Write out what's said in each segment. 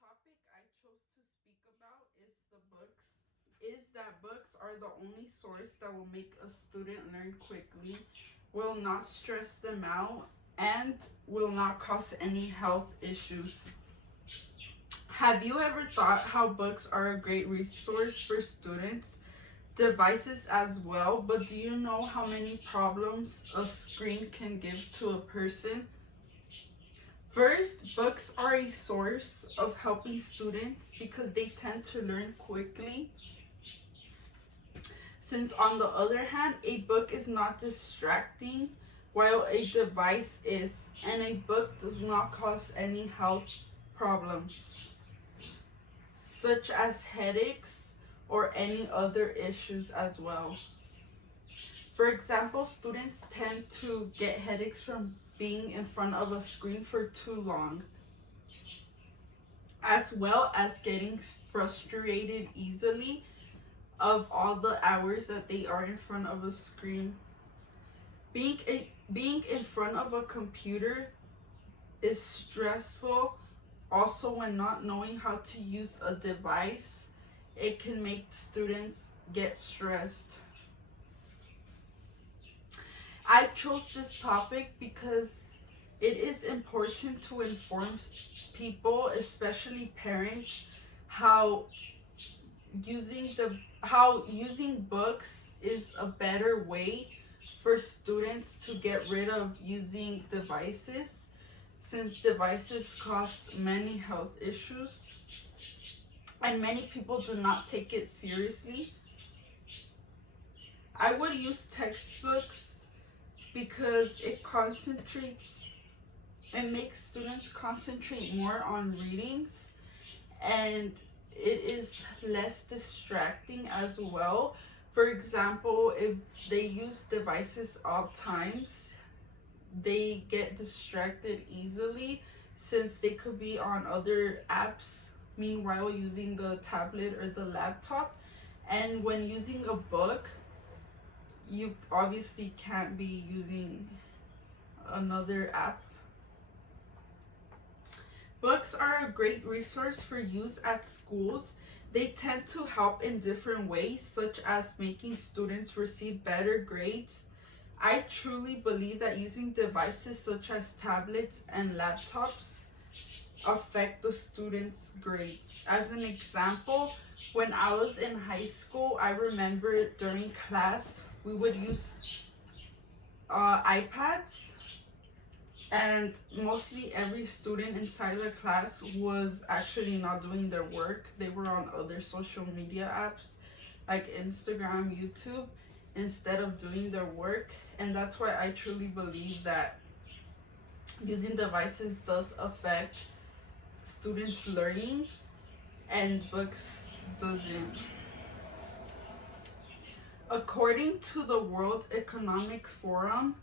topic I chose to speak about is that books are the only source that will make a student learn quickly, will not stress them out, and will not cause any health issues. Have you ever thought how books are a great resource for students, devices as well, but do you know how many problems a screen can give to a person? First, books are a source of helping students because they tend to learn quickly. Since, on the other hand, a book is not distracting, while a device is, and a book does not cause any health problems, such as headaches or any other issues as well. For example, students tend to get headaches from being in front of a screen for too long, as well as getting frustrated easily of all the hours that they are in front of a screen. Being in front of a computer is stressful. Also, when not knowing how to use a device, it can make students get stressed. I chose this topic because it is important to inform people, especially parents, how using books is a better way for students to get rid of using devices, since devices cause many health issues and many people do not take it seriously. I would use textbooks because it makes students concentrate more on readings, and it is less distracting as well. For example, if they use devices all times, they get distracted easily since they could be on other apps meanwhile using the tablet or the laptop. And when using a book, you obviously can't be using another app. Books are a great resource for use at schools. They tend to help in different ways, such as making students receive better grades. I truly believe that using devices such as tablets and laptops affect the students' grades. As an example, when I was in high school, I remember during class, we would use iPads, and mostly every student inside the class was actually not doing their work. They were on other social media apps like Instagram, YouTube, instead of doing their work. And that's why I truly believe that using devices does affect students' learning and books doesn't. According to the World Economic Forum,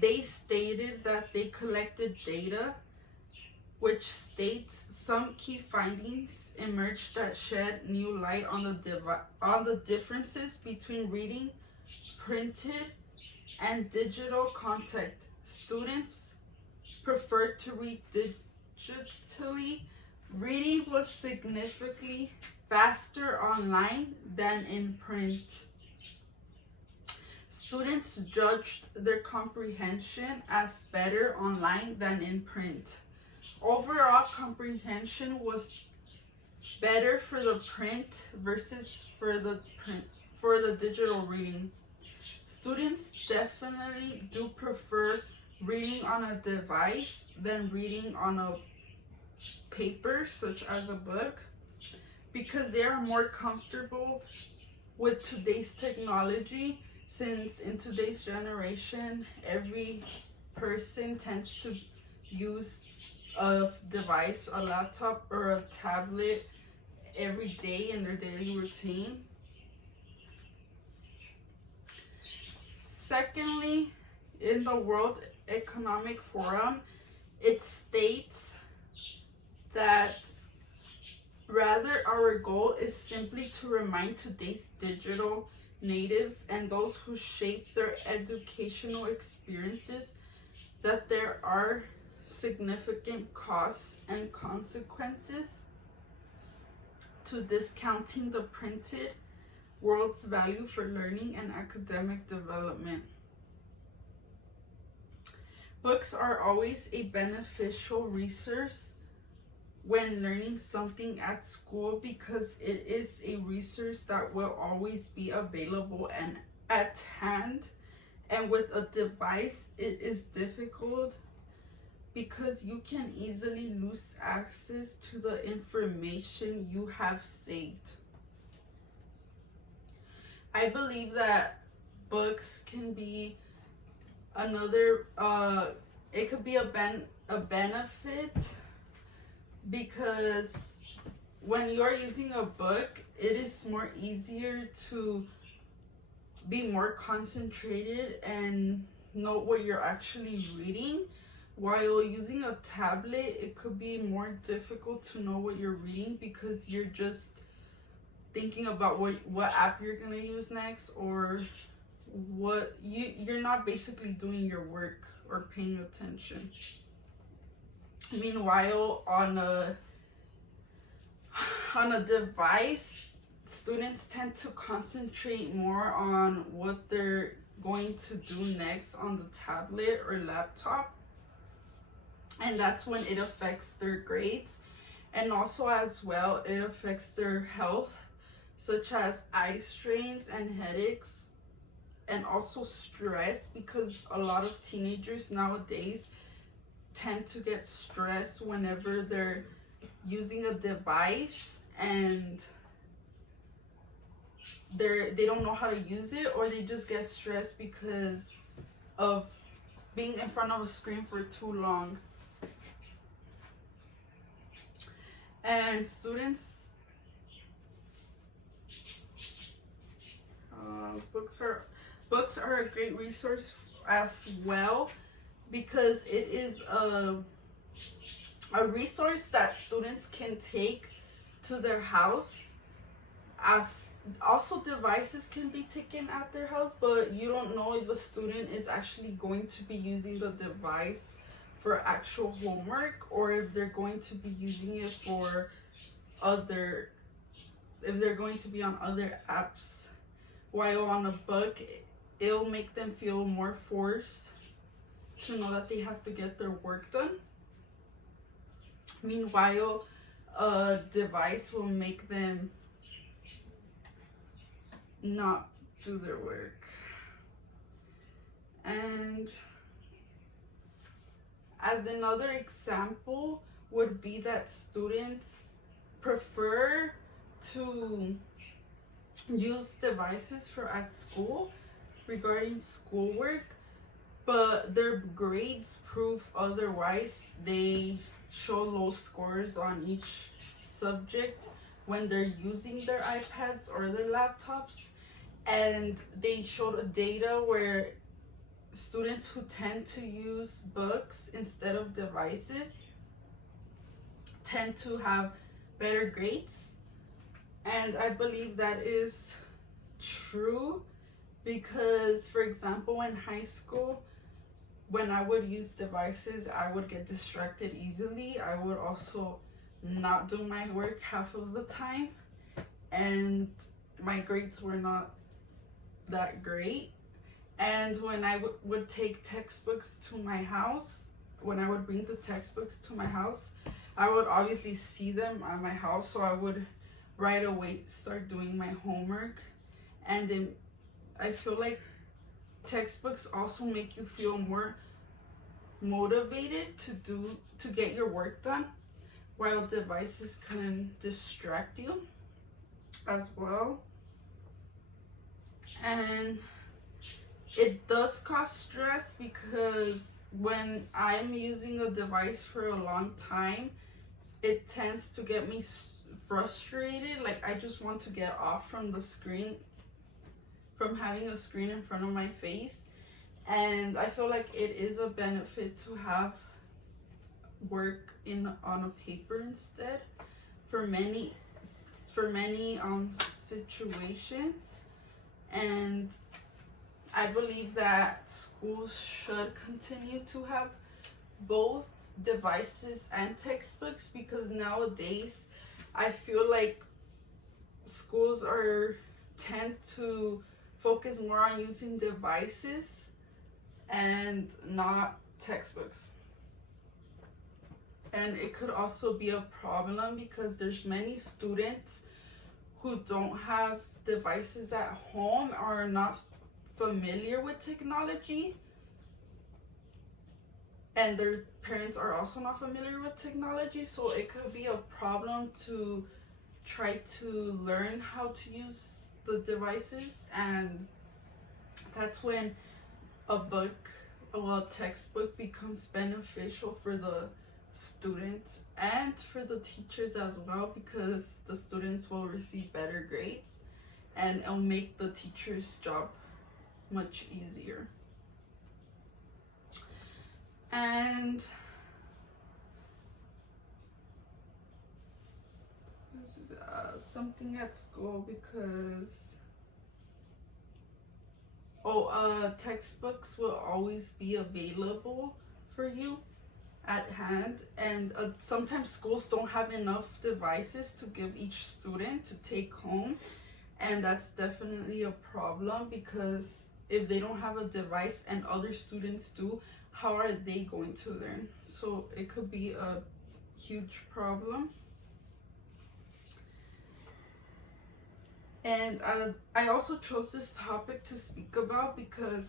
they stated that they collected data which states some key findings emerged that shed new light on the differences between reading printed and digital content. Students preferred to read digitally. Reading was significantly faster online than in print. Students judged their comprehension as better online than in print. Overall comprehension was better for the print versus for the digital reading. Students definitely do prefer reading on a device than reading on a paper such as a book, because they are more comfortable with today's technology, since in today's generation every person tends to use a device, a laptop or a tablet every day in their daily routine. Secondly, in the World Economic Forum, it states that rather our goal is simply to remind today's digital natives and those who shape their educational experiences that there are significant costs and consequences to discounting the printed world's value for learning and academic development. Books are always a beneficial resource when learning something at school because it is a resource that will always be available and at hand. And with a device, it is difficult because you can easily lose access to the information you have saved. I believe that books can be another, it could be a benefit because when you're using a book, it is more easier to be more concentrated and know what you're actually reading. While using a tablet, it could be more difficult to know what you're reading because you're just thinking about what app you're gonna use next, or what you're not basically doing your work or paying attention. Meanwhile, on a device, students tend to concentrate more on what they're going to do next on the tablet or laptop, and that's when it affects their grades, and also as well it affects their health, such as eye strains and headaches, and also stress, because a lot of teenagers nowadays tend to get stressed whenever they're using a device and they don't know how to use it, or they just get stressed because of being in front of a screen for too long. And students, books are a great resource as well, because it is a resource that students can take to their house. As also, devices can be taken at their house, but you don't know if a student is actually going to be using the device for actual homework, or if they're going to be using it for if they're going to be on other apps. While on a book, it'll make them feel more forced to know that they have to get their work done. Meanwhile, a device will make them not do their work. And as another example would be that students prefer to use devices for at school regarding schoolwork, but their grades prove otherwise. They show low scores on each subject when they're using their iPads or their laptops, and they showed data where students who tend to use books instead of devices tend to have better grades. And I believe that is true because, for example, in high school, when I would use devices, I would get distracted easily. I would also not do my work half of the time, and my grades were not that great. And when I would take textbooks to my house, when I would bring the textbooks to my house, I would obviously see them at my house, so I would right away start doing my homework. And then I feel like textbooks also make you feel more motivated to get your work done, while devices can distract you as well. And it does cause stress because when I'm using a device for a long time, it tends to get me frustrated. Like, I just want to get off from the screen, from having a screen in front of my face. And I feel like it is a benefit to have work on a paper instead for many situations. And I believe that schools should continue to have both devices and textbooks, because nowadays I feel like schools tend to focus more on using devices and not textbooks. And it could also be a problem because there's many students who don't have devices at home or are not familiar with technology, and their parents are also not familiar with technology, so it could be a problem to try to learn how to use the devices. And that's when a textbook becomes beneficial for the students and for the teachers as well, because the students will receive better grades and it'll make the teacher's job much easier. And this is something at school because textbooks will always be available for you at hand, and sometimes schools don't have enough devices to give each student to take home, and that's definitely a problem, because if they don't have a device and other students do, how are they going to learn? So it could be a huge problem. And I also chose this topic to speak about because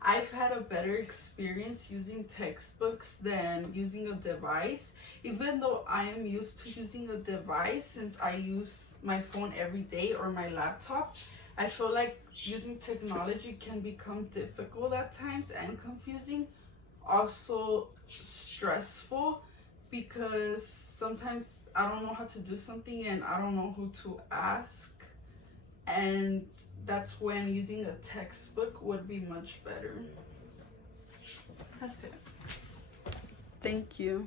I've had a better experience using textbooks than using a device. Even though I am used to using a device since I use my phone every day or my laptop, I feel like using technology can become difficult at times and confusing. Also stressful, because sometimes I don't know how to do something and I don't know who to ask. And that's when using a textbook would be much better. That's it. Thank you.